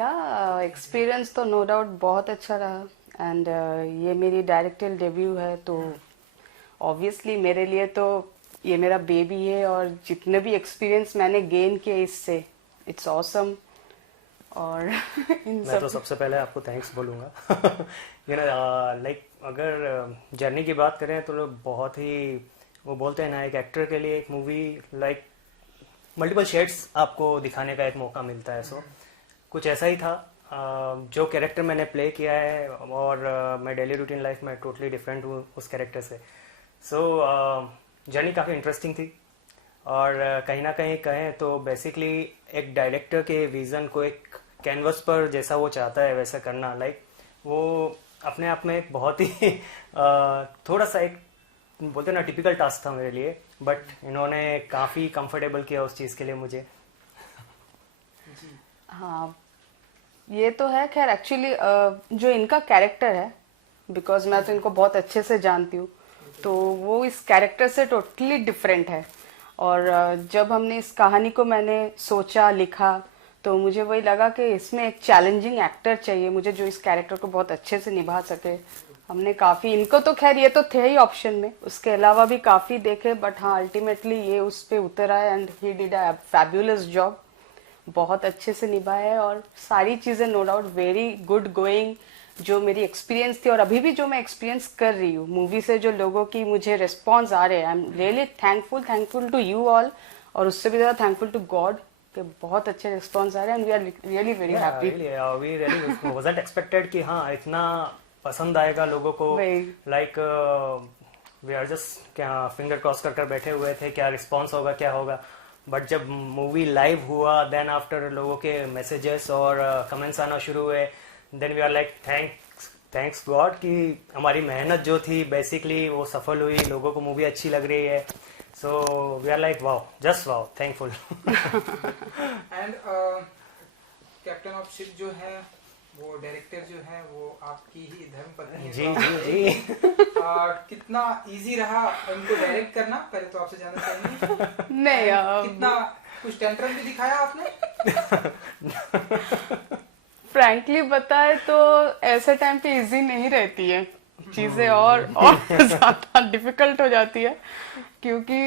या एक्सपीरियंस तो no doubt बहुत अच्छा रहा एंड ये मेरी डायरेक्टल डेब्यू है तो ऑब्वियसली मेरे लिए तो ये मेरा बेबी है और जितने भी एक्सपीरियंस मैंने गेन किए इससे इट्स ऑसम और इन मैं सब तो सबसे पहले आपको थैंक्स बोलूँगा यू नो लाइक अगर जर्नी की बात करें तो लोग बहुत ही वो बोलते हैं ना एक एक्टर के लिए एक मूवी लाइक मल्टीपल शेड्स आपको दिखाने का एक मौका मिलता है सो कुछ ऐसा ही था जो कैरेक्टर मैंने प्ले किया है और मैं डेली रूटीन लाइफ में टोटली डिफरेंट हूँ उस कैरेक्टर से सो जर्नी काफ़ी इंटरेस्टिंग थी और कहीं ना कहीं कहें तो बेसिकली एक डायरेक्टर के विज़न को एक कैनवस पर जैसा वो चाहता है वैसा करना लाइक वो अपने आप में एक बहुत ही थोड़ा सा एक बोलते हैं ना टिपिकल टास्क था मेरे लिए बट इन्होंने काफ़ी कंफर्टेबल किया उस चीज़ के लिए मुझे हाँ ये तो है खैर एक्चुअली जो इनका कैरेक्टर है बिकॉज मैं तो इनको बहुत अच्छे से जानती हूँ तो वो इस कैरेक्टर से टोटली डिफरेंट है और जब हमने इस कहानी को मैंने सोचा लिखा तो मुझे वही लगा कि इसमें एक चैलेंजिंग एक्टर चाहिए मुझे जो इस कैरेक्टर को बहुत अच्छे से निभा सके हमने काफ़ी इनको तो खैर ये तो थे ही ऑप्शन में उसके अलावा भी काफ़ी देखे बट हाँ अल्टीमेटली ये उस पे उतर आए and he did a fabulous job बहुत अच्छे से निभाया है और सारी चीज़ें no doubt very good going जो मेरी एक्सपीरियंस थी और अभी भी जो मैं एक्सपीरियंस कर रही हूँ मूवी से जो लोगों की मुझे रिस्पॉन्स आ रहे हैं I am really thankful to you all और उससे भी ज़्यादा थैंकफुल टू गॉड कि बहुत अच्छे रिस्पॉन्स आ रहे हैं we are really very happy we really wasn't expected कि हाँ इतना पसंद आएगा लोगों को लाइक वी आर जस्ट क्या फिंगर क्रॉस कर बैठे हुए थे क्या रिस्पॉन्स होगा क्या होगा बट जब मूवी लाइव हुआ देन आफ्टर लोगों के मैसेजेस और कमेंट्स आना शुरू हुए then we are like thanks god कि हमारी मेहनत जो थी बेसिकली वो सफल हुई लोगों को मूवी अच्छी लग रही है so we are like wow just wow thankful and captain of ship जो है वो डायरेक्टर जो है वो आपकी ही धर्मपत्नी है जी कितना इजी रहा उनको डायरेक्ट करना पहले तो आपसे जानना चाहेंगे नहीं कितना कुछ टेंट्रम भी दिखाया आपने फ्रैंकली बताए तो ऐसे टाइम पे इजी नहीं रहती है चीजें और ज्यादा डिफिकल्ट हो जाती है क्योंकि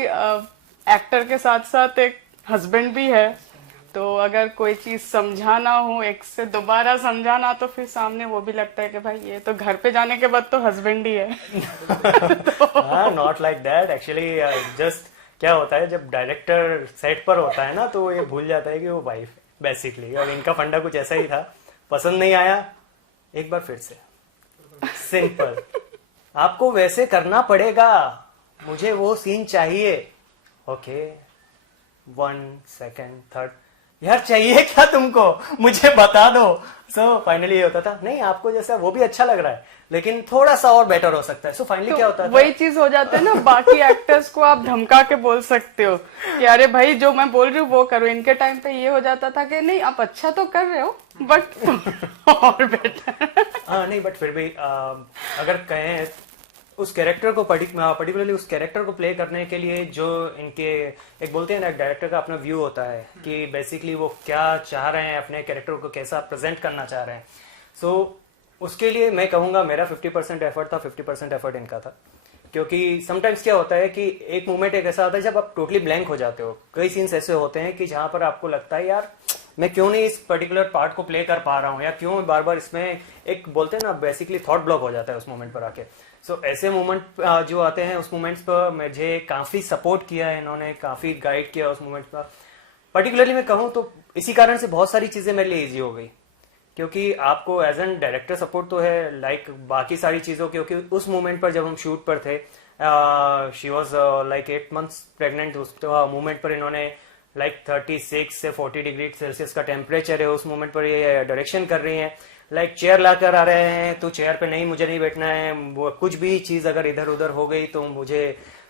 एक्टर के साथ साथ एक हस्बैंड भी है तो अगर कोई चीज समझाना हो एक से दोबारा समझाना तो फिर सामने वो भी लगता है कि भाई ये तो घर पे जाने के बाद तो हस्बैंड ही है not like that actually just क्या होता है जब डायरेक्टर सेट पर होता है ना तो ये भूल जाता है कि वो वाइफ बेसिकली और इनका फंडा कुछ ऐसा ही था पसंद नहीं आया एक बार फिर से सिंपल आपको वैसे करना पड़ेगा मुझे वो सीन चाहिए ओके 1 सेकेंड थर्ड यार चाहिए क्या तुमको मुझे बता दो सो फाइनली ये होता था नहीं आपको जैसा वो भी अच्छा लग रहा है लेकिन थोड़ा सा और बेटर हो सकता है सो फाइनली तो क्या होता है वही चीज हो जाता है ना बाकी एक्टर्स को आप धमका के बोल सकते हो कि अरे भाई जो मैं बोल रही हूँ वो करो इनके टाइम पे ये हो जाता था कि नहीं आप अच्छा तो कर रहे हो बट और बेटर हाँ नहीं बट फिर भी अगर कहें उस कैरेक्टर को पर्टिकुलरली उस कैरेक्टर को प्ले करने के लिए जो इनके एक बोलते हैं ना डायरेक्टर का अपना व्यू होता है कि बेसिकली वो क्या चाह रहे हैं अपने कैरेक्टर को कैसा प्रेजेंट करना चाह रहे हैं सो उसके लिए मैं कहूँगा मेरा 50% एफर्ट था 50% एफर्ट इनका था क्योंकि समटाइम्स क्या होता है कि एक मोमेंट एक ऐसा आता है जब आप टोटली ब्लैंक हो जाते हो कई सीन्स ऐसे होते हैं कि जहां पर आपको लगता है यार मैं क्यों नहीं इस पर्टिकुलर पार्ट को प्ले कर पा रहा हूँ या क्यों बार बार इसमें एक बोलते हैं ना बेसिकली थॉट ब्लॉक हो जाता है उस मोमेंट पर आके सो ऐसे मोमेंट जो आते हैं उस मोमेंट्स पर मुझे काफी सपोर्ट किया है इन्होंने काफी गाइड किया उस मोमेंट पर पर्टिकुलरली मैं कहूँ तो इसी कारण से बहुत सारी चीजें मेरे लिए इजी हो गई क्योंकि आपको एज एन डायरेक्टर सपोर्ट तो है लाइक बाकी सारी चीजों क्योंकि उस मोमेंट पर जब हम शूट पर थे she was like 8 months pregnant उस मोमेंट पर इन्होंने लाइक 36 से 40 डिग्री सेल्सियस का टेम्परेचर है उस मोमेंट पर ये डायरेक्शन कर रही हैं लाइक चेयर ला कर आ रहे हैं तो चेयर पे नहीं मुझे नहीं बैठना है वो कुछ भी चीज अगर इधर उधर हो गई तो मुझे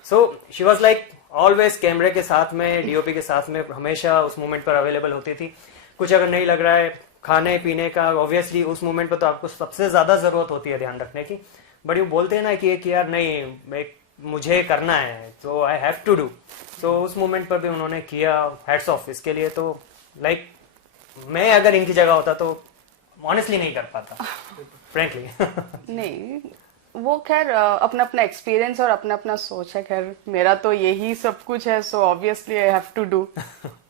so she was like always कैमरे के साथ में डीओपी के साथ में हमेशा उस मोमेंट पर अवेलेबल होती थी कुछ अगर नहीं लग रहा है खाने पीने का ऑब्वियसली उस मोमेंट पर तो आपको सबसे ज्यादा जरूरत होती है ध्यान रखने की बट वो बोलते हैं ना कि यार नहीं मुझे करना है तो आई हैव टू डू तो उस मोमेंट पर भी उन्होंने किया हेड्स ऑफ इसके लिए तो लाइक मैं अगर इनकी जगह होता तो ऑनेस्टली नहीं कर पाता फ्रेंकली। नहीं, वो खैर अपना अपना एक्सपीरियंस और अपना अपना सोच है। खैर मेरा तो यही सब कुछ है, so obviously I have to do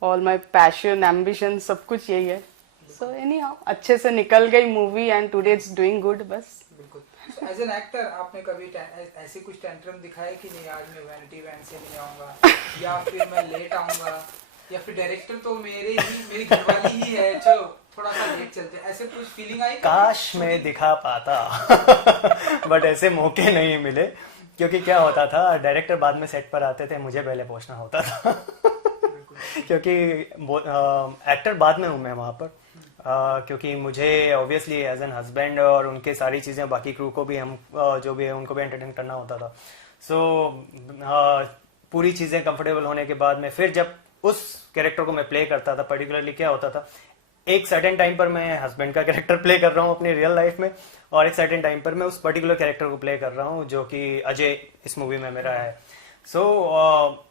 all my passion, ambition, सब कुछ यही है। सो एनी हाउ अच्छे से निकल गई movie and today it's doing good बस। बिल्कुल। एज एन एक्टर आपने कभी ऐसे कुछ टेंट्रम दिखाया कि नहीं आज मैं वैनिटी वैन से नहीं आऊंगा, या फिर मैं लेट आऊंगा, या फिर डायरेक्टर तो मेरी घरवाली ही है, चलो थोड़ा सा लेट चलते हैं, ऐसे कुछ फीलिंग आई? काश मैं दिखा पाता बट ऐसे मौके नहीं मिले, क्योंकि क्या होता था डायरेक्टर बाद में सेट पर आते थे, मुझे पहले पहुंचना होता था क्योंकि एक्टर बाद में हूँ मैं वहाँ पर। क्योंकि मुझे ऑब्वियसली एज एन हस्बैंड और उनके सारी चीज़ें, बाकी क्रू को भी हम जो भी है उनको भी एंटरटेन करना होता था। सो पूरी चीज़ें कंफर्टेबल होने के बाद में फिर जब उस कैरेक्टर को मैं प्ले करता था, पर्टिकुलरली क्या होता था, एक सर्टेन टाइम पर मैं हस्बैंड का कैरेक्टर प्ले कर रहा हूँ अपनी रियल लाइफ में, और एक सर्टेन टाइम पर मैं उस पर्टिकुलर कैरेक्टर को प्ले कर रहा हूँ जो कि अजय इस मूवी में मेरा है। सो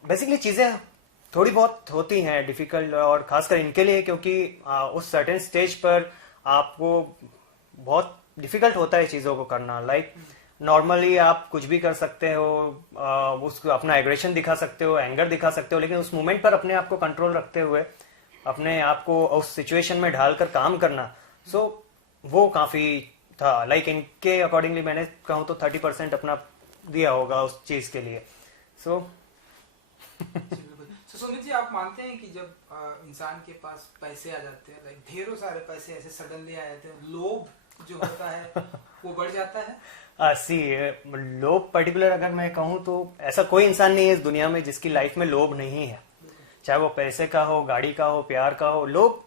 बेसिकली चीज़ें थोड़ी बहुत होती हैं डिफिकल्ट, और खासकर इनके लिए, क्योंकि उस सर्टेन स्टेज पर आपको बहुत डिफिकल्ट होता है चीज़ों को करना। लाइक नॉर्मली आप कुछ भी कर सकते हो, उसको अपना एग्रेशन दिखा सकते हो, एंगर दिखा सकते हो, लेकिन उस मोमेंट पर अपने आप को कंट्रोल रखते हुए अपने आप को उस सिचुएशन में ढालकर काम करना, सो वो काफ़ी था। लाइक इनके अकॉर्डिंगली मैंने कहूँ तो 30% अपना दिया होगा उस चीज़ के लिए। सो तो सुमित जी, आप मानते हैं कि जब इंसान के पास पैसे आ जाते हैं, लाइक ढेरों सारे पैसे ऐसे सडनली आ जाते हैं, लोभ जो होता है वो बढ़ जाता है? सी लोभ पर्टिकुलर अगर मैं कहूँ तो ऐसा कोई इंसान नहीं है इस दुनिया में जिसकी लाइफ में लोभ नहीं है, चाहे वो पैसे का हो, गाड़ी का हो, प्यार का हो। लोभ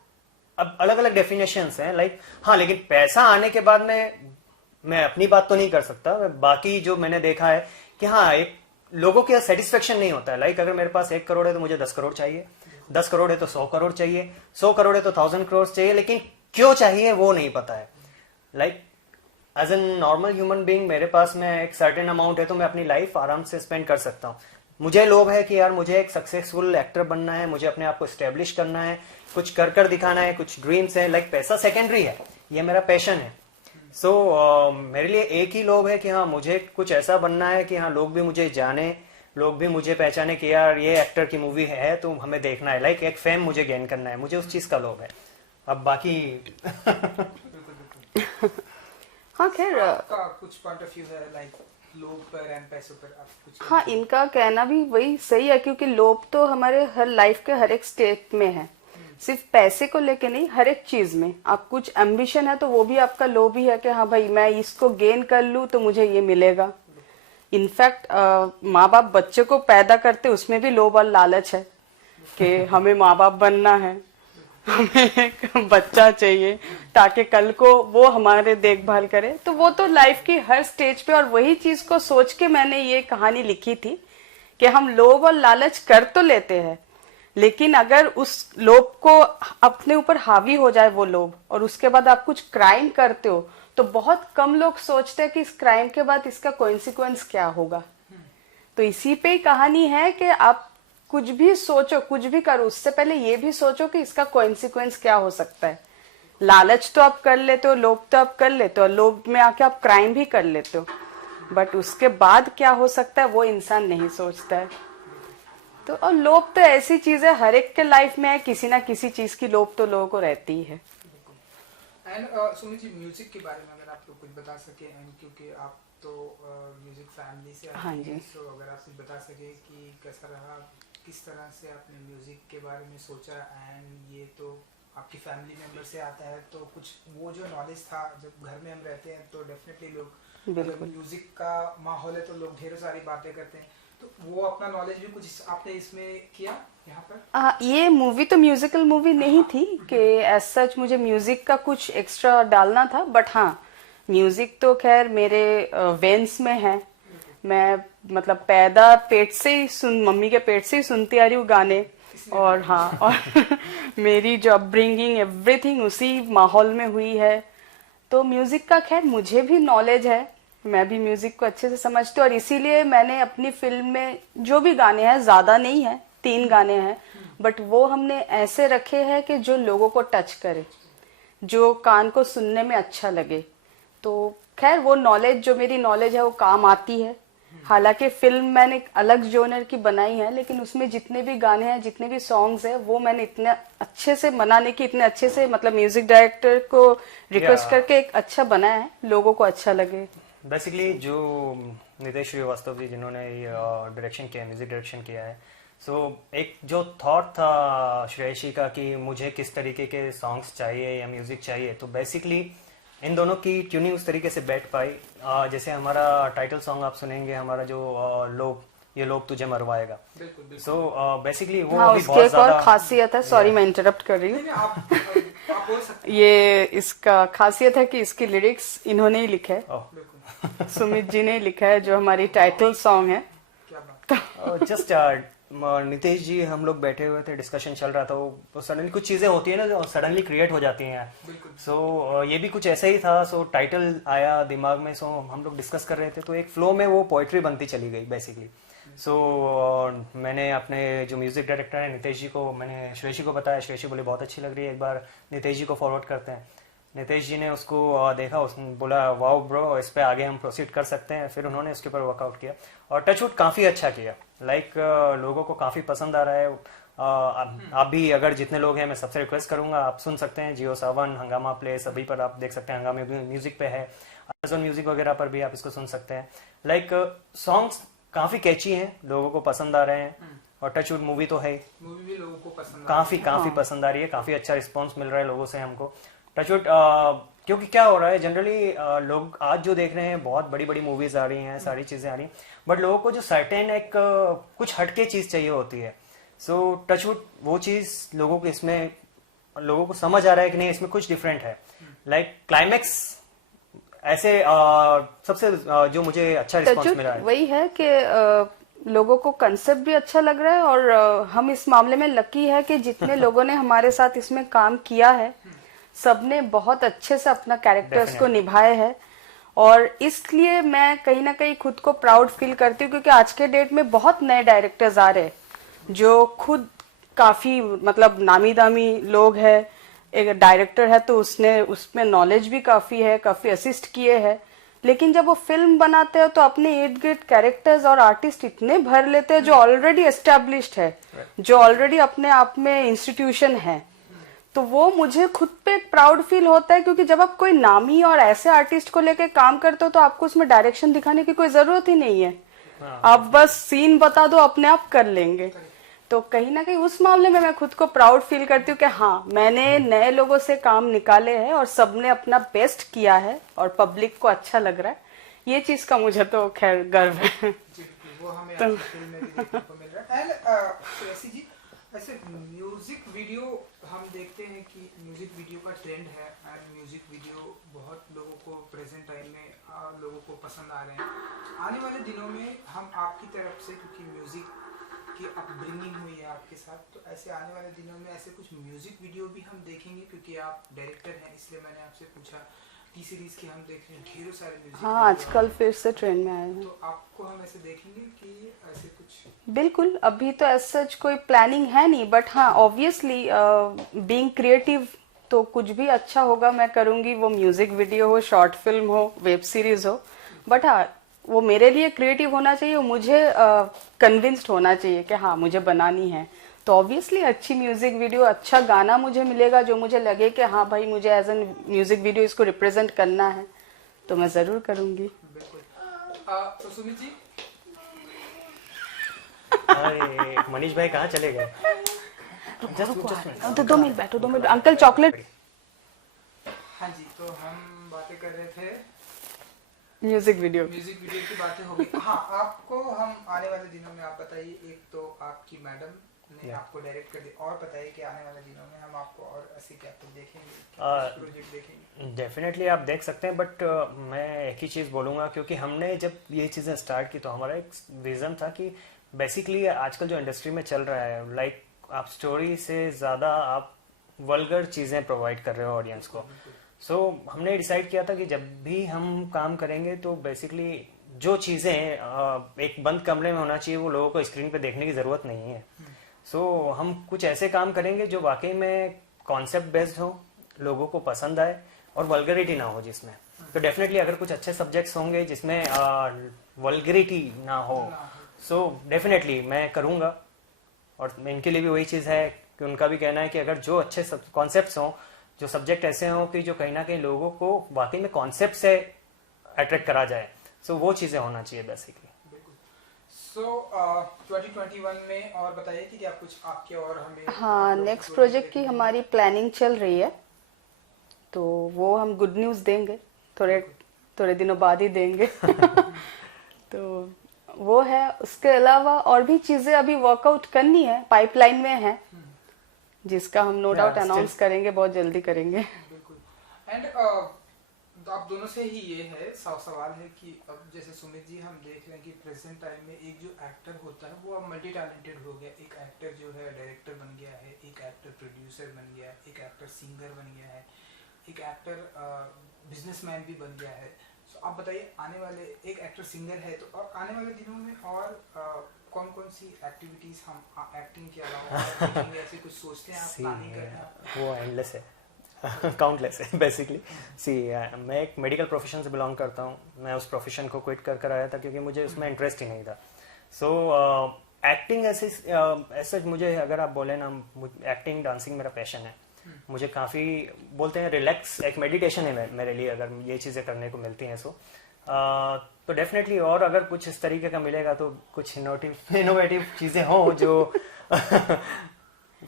अब अलग अलग डेफिनेशंस हैं। लाइक हाँ, लेकिन पैसा आने के बाद में मैं अपनी बात तो नहीं कर सकता, बाकी जो मैंने देखा है कि हाँ, एक लोगों के सेटिस्फेक्शन नहीं होता है। लाइक अगर मेरे पास 1 करोड़ है तो मुझे 10 करोड़ चाहिए, 10 करोड़ है तो 100 करोड़ चाहिए, 100 करोड़ है तो 1000 करोड़ चाहिए, लेकिन क्यों चाहिए वो नहीं पता है। Like as an normal human being मेरे पास में एक सर्टेन अमाउंट है तो मैं अपनी लाइफ आराम से स्पेंड कर सकता हूँ। मुझे लोभ है कि यार मुझे एक सक्सेसफुल एक्टर बनना है, मुझे अपने आप को स्टेब्लिश करना है, कुछ कर कर दिखाना है, कुछ ड्रीम्स है। लाइक पैसा सेकेंडरी है, ये मेरा पैशन है। सो मेरे लिए एक ही लोभ है कि हाँ, मुझे कुछ ऐसा बनना है कि हाँ, लोग भी मुझे जाने, लोग भी मुझे पहचाने कि यार ये एक्टर की मूवी है तो हमें देखना है। लाइक एक फेम मुझे गेन करना है, मुझे उस चीज का लोभ है। अब बाकी हाँ खैर आपका कुछ पॉइंट ऑफ व्यू है लाइक लोभ पर एंड पैसों पर, आप कुछ? हाँ, इनका कहना भी वही सही है, क्योंकि लोभ तो हमारे हर लाइफ के हर एक स्टेट में है, सिर्फ पैसे को लेके नहीं, हर एक चीज में। आप कुछ एम्बिशन है तो वो भी आपका लोभ ही है कि हाँ भाई, मैं इसको गेन कर लूं तो मुझे ये मिलेगा। इनफैक्ट माँ बाप बच्चे को पैदा करते उसमें भी लोभ और लालच है कि हमें माँ बाप बनना है, हमें एक बच्चा चाहिए ताकि कल को वो हमारे देखभाल करे। तो वो तो लाइफ की हर स्टेज पे, और वही चीज को सोच के मैंने ये कहानी लिखी थी कि हम लोभ और लालच कर तो लेते हैं, लेकिन अगर उस लोभ को अपने ऊपर हावी हो जाए वो लोभ, और उसके बाद आप कुछ क्राइम करते हो, तो बहुत कम लोग सोचते हैं कि इस क्राइम के बाद इसका कॉन्सिक्वेंस क्या होगा। तो इसी पे ही कहानी है कि आप कुछ भी सोचो, कुछ भी करो, उससे पहले ये भी सोचो कि इसका कॉन्सिक्वेंस क्या हो सकता है। लालच तो आप कर लेते हो, लोभ तो आप कर लेते हो, लोभ में आके आप क्राइम भी कर लेते हो, बट उसके बाद क्या हो सकता है वो इंसान नहीं सोचता है। तो और लोभ तो ऐसी चीज है, हर एक के लाइफ में है, किसी ना किसी चीज की लोभ तो लोगों को रहती ही है। एंड सुमित जी, म्यूजिक के बारे में अगर आप लोग कुछ बता सके, एंड क्योंकि आप तो म्यूजिक फैमिली से आते हाँ हैं, जी। सो अगर आप कुछ बता सके कि कैसा रहा, किस तरह से आपने म्यूजिक के बारे में सोचा, एंड ये तो आपकी फैमिली मेंबर से आता है, तो कुछ वो जो नॉलेज था, जब घर में हम रहते हैं तो डेफिनेटली लोग जब म्यूजिक का माहौल है तो लोग ढेरों सारी बातें करते हैं, तो वो अपना नॉलेज भी कुछ आपने इसमें किया यहाँ पर? ये मूवी तो म्यूजिकल मूवी नहीं थी कि एज सच मुझे म्यूजिक का कुछ एक्स्ट्रा डालना था, बट हाँ, म्यूजिक तो खैर मेरे वेन्स में है। मैं मतलब पैदा पेट से ही मम्मी के पेट से ही सुनती आ रही हूँ गाने, और हाँ, और मेरी जो अपब्रिंगिंग एवरीथिंग उसी माहौल में हुई है। तो म्यूजिक का खैर मुझे भी नॉलेज है, मैं भी म्यूजिक को अच्छे से समझती हूँ, और इसीलिए मैंने अपनी फिल्म में जो भी गाने हैं, ज्यादा नहीं है, 3 गाने हैं, बट वो हमने ऐसे रखे हैं कि जो लोगों को टच करे। जो कान को सुनने में अच्छा लगे। तो खैर वो नॉलेज, जो मेरी नॉलेज है वो काम आती है। हालांकि फिल्म मैंने एक अलग जोनर की बनाई है, लेकिन उसमें जितने भी गाने हैं, जितने भी सॉन्ग्स हैं, वो मैंने इतने अच्छे से बनाने की, इतने अच्छे से मतलब म्यूजिक डायरेक्टर को रिक्वेस्ट करके एक अच्छा बनाया है, लोगों को अच्छा लगे। बेसिकली जो नितेश श्रीवास्तव जी जिन्होंने ये डायरेक्शन किया है, म्यूजिक डायरेक्शन किया है, सो एक जो थॉट था श्रेयसी का कि मुझे किस तरीके के सॉन्ग्स चाहिए या म्यूजिक चाहिए, तो बेसिकली इन दोनों की ट्यूनिंग उस तरीके से बैठ पाई। जैसे हमारा टाइटल सॉन्ग आप सुनेंगे, हमारा जो ये लोग तुझे मरवाएगा, सो बेसिकली वो हाँ, भी उसकी बहुत एक और ज्यादा खासियत है, सॉरी मैं इंटरप्ट कर रही हूँ, नहीं, आप बोल सकते ये इसका खासियत है कि इसकी लिरिक्स इन्होंने ही लिखे है, ओह, हैं। बिल्कुल, सुमित जी ने ही लिखा है, जो हमारी टाइटल सॉन्ग है। क्या बात। जस्ट नितेश जी, हम लोग बैठे हुए थे, डिस्कशन चल रहा था, वो सडनली कुछ चीजें होती है ना जो सडनली क्रिएट हो जाती हैं। बिल्कुल। सो ये भी कुछ ऐसा ही था। सो टाइटल आया दिमाग में, सो हम लोग डिस्कस कर रहे थे, तो एक फ्लो में वो पोइट्री बनती चली गई बेसिकली। सो मैंने अपने जो म्यूजिक डायरेक्टर है नितेश जी को, मैंने श्रेयसी को बताया, श्रेयसी बोले बहुत अच्छी लग रही है, एक बार नितेश जी को फॉरवर्ड करते हैं। नितेश जी ने उसको देखा, उसने बोला वाओ ब्रो, इस पे आगे हम प्रोसीड कर सकते हैं। फिर उन्होंने उसके ऊपर वर्कआउट किया और टचवुड काफ़ी अच्छा किया। लाइक लोगों को काफ़ी पसंद आ रहा है। आप भी अगर जितने लोग हैं, मैं सबसे रिक्वेस्ट करूंगा, आप सुन सकते हैं जियो सावन, हंगामा प्ले, सभी पर आप देख सकते हैं, हंगामा म्यूजिक पे है, अमेजोन म्यूजिक वगैरह पर भी आप इसको सुन सकते हैं। लाइक सॉन्ग्स काफ़ी कैची हैं, लोगों को पसंद आ रहे हैं, और टचवुड मूवी तो है, मूवी भी लोगों को पसंद काफ़ी पसंद आ रही है, काफ़ी अच्छा रिस्पॉन्स मिल रहा है लोगों से हमको। टचवुड क्योंकि क्या हो रहा है जनरली, लोग आज जो देख रहे हैं, बहुत बड़ी बड़ी मूवीज आ रही हैं, सारी चीजें आ रही हैं, बट लोगों को जो सर्टेन एक कुछ हटके चीज चाहिए होती है। सो टचवुड वो चीज लोगों को, इसमें लोगों को समझ आ रहा है कि नहीं, इसमें कुछ डिफरेंट है। लाइक क्लाइमैक्स ऐसे सबसे जो मुझे अच्छा रिस्पॉन्स मिला है वही है कि लोगों को कंसेप्ट भी अच्छा लग रहा है, और हम इस मामले में लकी है कि जितने लोगों ने हमारे साथ इसमें काम किया है, सबने बहुत अच्छे से अपना कैरेक्टर्स को निभाए हैं। और इसलिए मैं कहीं ना कहीं खुद को प्राउड फील करती हूँ, क्योंकि आज के डेट में बहुत नए डायरेक्टर्स आ रहे हैं जो खुद काफी मतलब नामी दामी लोग हैं। एक डायरेक्टर है तो उसने उसमें नॉलेज भी काफी है, काफी असिस्ट किए हैं, लेकिन जब वो फिल्म बनाते हैं तो अपने इर्द गिर्द कैरेक्टर्स और आर्टिस्ट इतने भर लेते हैं जो ऑलरेडी एस्टेब्लिश्ड है, जो ऑलरेडी अपने आप में इंस्टीट्यूशन है। तो वो मुझे खुद पे एक प्राउड फील होता है, क्योंकि जब आप कोई नामी और ऐसे आर्टिस्ट को लेके काम करते हो तो आपको उसमें डायरेक्शन दिखाने की कोई जरूरत ही नहीं है, आप बस सीन बता दो, अपने आप कर लेंगे। तो कहीं ना कहीं उस मामले में मैं खुद को प्राउड फील करती हूँ कि हाँ, मैंने नए लोगों से काम निकाले हैं और सबने अपना बेस्ट किया है और पब्लिक को अच्छा लग रहा है। ये चीज का मुझे तो खैर गर्व है। वो हमें आपकी फिल्म में भी देखने को मिल रहा है। एंड श्रेयसी जी, ऐसे म्यूजिक वीडियो हम देखते हैं कि म्यूजिक वीडियो का ट्रेंड है, एंड म्यूजिक वीडियो बहुत लोगों को प्रेजेंट टाइम में लोगों को पसंद आ रहे हैं। आने वाले दिनों में हम आपकी तरफ से, क्योंकि म्यूजिक की अपब्रिंगिंग हुई है आपके साथ, तो ऐसे आने वाले दिनों में ऐसे कुछ म्यूजिक वीडियो भी हम देखेंगे, क्योंकि आप डायरेक्टर हैं, इसलिए मैंने आपसे पूछा। टी सीरीज के हम देख रहे हैं ढेरों सारे म्यूजिक, हाँ आजकल फिर से ट्रेंड में आए हैं। तो आपको हम ऐसे देखेंगे कि ऐसे कुछ? बिल्कुल, अभी तो ऐसा सच कोई प्लानिंग है नहीं, बट हाँ ऑब्वियसली बीइंग क्रिएटिव तो कुछ भी अच्छा होगा मैं करूंगी, वो म्यूजिक वीडियो हो, शॉर्ट फिल्म हो, वेब सीरीज हो, बट हाँ वो मेरे लिए क्रिएटिव होना चाहिए, मुझे कन्विंस्ड होना चाहिए कि हाँ मुझे बनानी है। तो ऑब्वियसली अच्छी म्यूजिक वीडियो, अच्छा गाना मुझे मिलेगा जो मुझे लगे कि हाँ भाई मुझे एज एन म्यूजिक वीडियो इसको रिप्रेजेंट करना है, तो मैं जरूर करूंगी। बिल्कुल। तो सुमित जी, अरे मनीष भाई कहाँ चले गए? दो मिनट बैठो, 2 मिनट। Uncle chocolate. हाँ जी, तो हम बातें कर रहे थे, म्यूजिक वीडियो की बातें हो गई। हाँ, आपको हम आने वाले दिनों में आप बताइए, एक तो आपकी मैडम ने आपको डायरेक्ट कर दिया, और बताइए कि आने वाले दिनों में हम आपको और ऐसे क्या तो देखेंगे, प्रोजेक्ट देखेंगे? डेफिनेटली आप देख सकते हैं, बट मैं एक ही चीज़ बोलूँगा, क्योंकि हमने जब ये चीज़ें स्टार्ट की तो हमारा एक विज़न था कि बेसिकली आजकल जो इंडस्ट्री में चल रहा है, लाइक आप स्टोरी से ज़्यादा आप वल्गर चीज़ें प्रोवाइड कर रहे हो ऑडियंस को। सो हमने डिसाइड किया था कि जब भी हम काम करेंगे तो बेसिकली जो चीज़ें एक बंद कमरे में होना चाहिए वो लोगों को स्क्रीन पे देखने की ज़रूरत नहीं है। सो हम कुछ ऐसे काम करेंगे जो वाकई में कॉन्सेप्ट बेस्ड हो, लोगों को पसंद आए और वल्गरिटी ना हो जिसमें। तो डेफिनेटली अगर कुछ अच्छे सब्जेक्ट्स होंगे जिसमें वल्गरिटी ना हो, सो डेफिनेटली मैं करूँगा। और इनके लिए भी वही चीज़ है कि उनका भी कहना है कि अगर जो अच्छे कॉन्सेप्ट्स हों, जो सब्जेक्ट ऐसे हों कि जो कहीं ना कहीं लोगों को वाकई में कॉन्सेप्ट से अट्रैक्ट करा जाए, सो वो चीज़ें होना चाहिए बेसिकली। सो 2021 में और बताइए कि क्या कुछ आपके और हमें हाँ, नेक्स्ट प्रोजेक्ट की हमारी प्लानिंग चल रही है, तो वो हम गुड न्यूज़ देंगे, थोड़े दिनों बाद ही देंगे। तो वो है। उसके अलावा और भी चीज़ें अभी वर्कआउट करनी है, पाइपलाइन में है, जिसका हम नो डाउट अनाउंस करेंगे, बहुत जल्दी करेंगे। बिल्कुल। एंड आप दोनों से ही ये है सवाल है कि अब जैसे सुमित जी हम देख रहे हैं कि प्रेजेंट टाइम में एक जो एक्टर होता है वो अब मल्टी टैलेंटेड हो गया। एक एक्टर जो है डायरेक्टर बन गया है, एक एक्टर प्रोड्यूसर बन गया है, एक एक्टर सिंगर बन गया है, एक एक्टर बिजनेसमैन भी बन गया है। सो आप बताइए, आने वाले एक एक्टर सिंगर है तो और आने वाले दिनों में और कौन कौन सी एक्टिविटीज हम एक्टिंग के अलावा करेंगे, ऐसे कुछ सोचते हैं आप, प्लानिंग कर रहे हैं? वो एंडलेस है, काउंटलेस है बेसिकली। सी मैं एक मेडिकल प्रोफेशन से बिलोंग करता हूँ। मैं उस प्रोफेशन को क्विट कर आया था क्योंकि मुझे उसमें इंटरेस्ट ही नहीं था। सो एक्टिंग ऐसे मुझे अगर आप बोले ना, एक्टिंग डांसिंग मेरा पैशन है। मुझे काफ़ी बोलते हैं रिलैक्स, एक मेडिटेशन है मेरे लिए अगर ये चीज़ें करने को मिलती हैं। सो तो डेफिनेटली और अगर कुछ इस तरीके का मिलेगा तो कुछ इनोवेटिव चीज़ें हों जो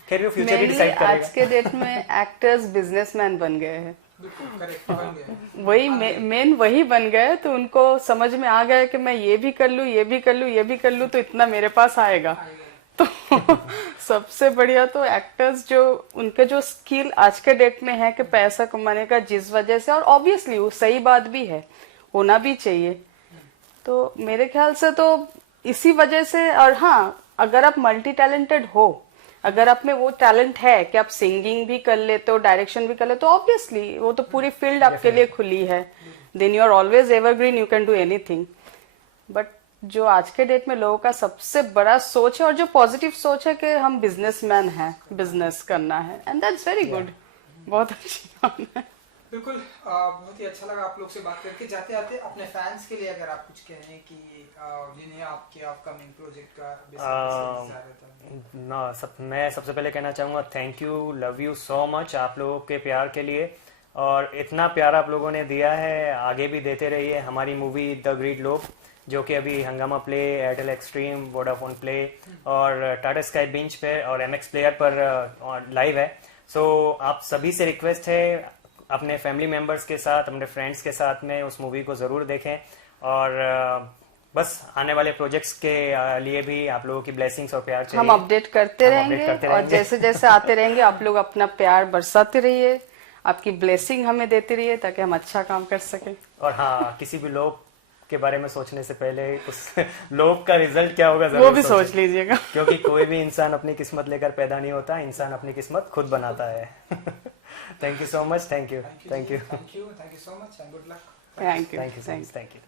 फिर फ्यूचर ही डिसाइड करेगा। आज के डेट में एक्टर्स बिजनेसमैन बन गए हैं। बिल्कुल करेक्ट, बन गए वही मेन वही बन गए, तो उनको समझ में आ गया कि मैं ये भी कर लूँ, ये भी कर लूँ, ये भी कर लूँ, तो इतना मेरे पास आएगा। तो सबसे बढ़िया तो एक्टर्स जो उनके जो स्किल आज के डेट में है कि पैसा कमाने का, जिस वजह से, और ऑब्वियसली वो सही बात भी है, होना भी चाहिए। तो मेरे ख्याल से तो इसी वजह से। और हाँ, अगर आप मल्टी टैलेंटेड हो, अगर आप में वो टैलेंट है कि आप सिंगिंग भी कर लेते हो, डायरेक्शन भी कर लेते हो, ऑब्वियसली वो तो पूरी फील्ड आपके लिए खुली है। Then you are always evergreen, you can do anything. But जो आज के डेट में लोगों का सबसे बड़ा सोच है और जो पॉजिटिव सोच है कि हम बिजनेसमैन हैं, बिजनेस करना है, एंड दैट्स वेरी गुड। बहुत अच्छी बात है। बिल्कुल। बहुत ही अच्छा लगा आप लोग से बात करके। जाते आते अपने फैंस के लिए अगर आप कुछ कहें कि जिन्हें आपके अपकमिंग प्रोजेक्ट का मैं सबसे पहले कहना चाहूँगा thank you, love you so much आप लोगों के प्यार के लिए। और इतना प्यार आप लोगों ने दिया है, आगे भी देते रहिए। हमारी मूवी द ग्रीड लोग, जो कि अभी हंगामा play, Airtel extreme, Vodafone play और टाटा स्काई बिंच पे और एमएक्स प्लेयर पर लाइव है। सो आप सभी से रिक्वेस्ट है, अपने फैमिली मेम्बर्स के साथ, अपने फ्रेंड्स के साथ में उस मूवी को ज़रूर देखें। और बस आने वाले प्रोजेक्ट्स के लिए भी आप लोगों की ब्लेसिंग्स और प्यार चाहिए। हम अपडेट करते रहेंगे और जैसे जैसे आते रहेंगे आप लोग अपना प्यार बरसाते रहिए, आपकी ब्लेसिंग हमें देते रहिए ताकि हम अच्छा काम कर सकें। और हाँ, किसी भी लोग के बारे में सोचने से पहले उस लोग का रिजल्ट क्या होगा वो भी सोच लीजिएगा, क्योंकि कोई भी इंसान अपनी किस्मत लेकर पैदा नहीं होता, इंसान अपनी किस्मत खुद बनाता है। Thank you so much, thank you so much and good luck. Thank you.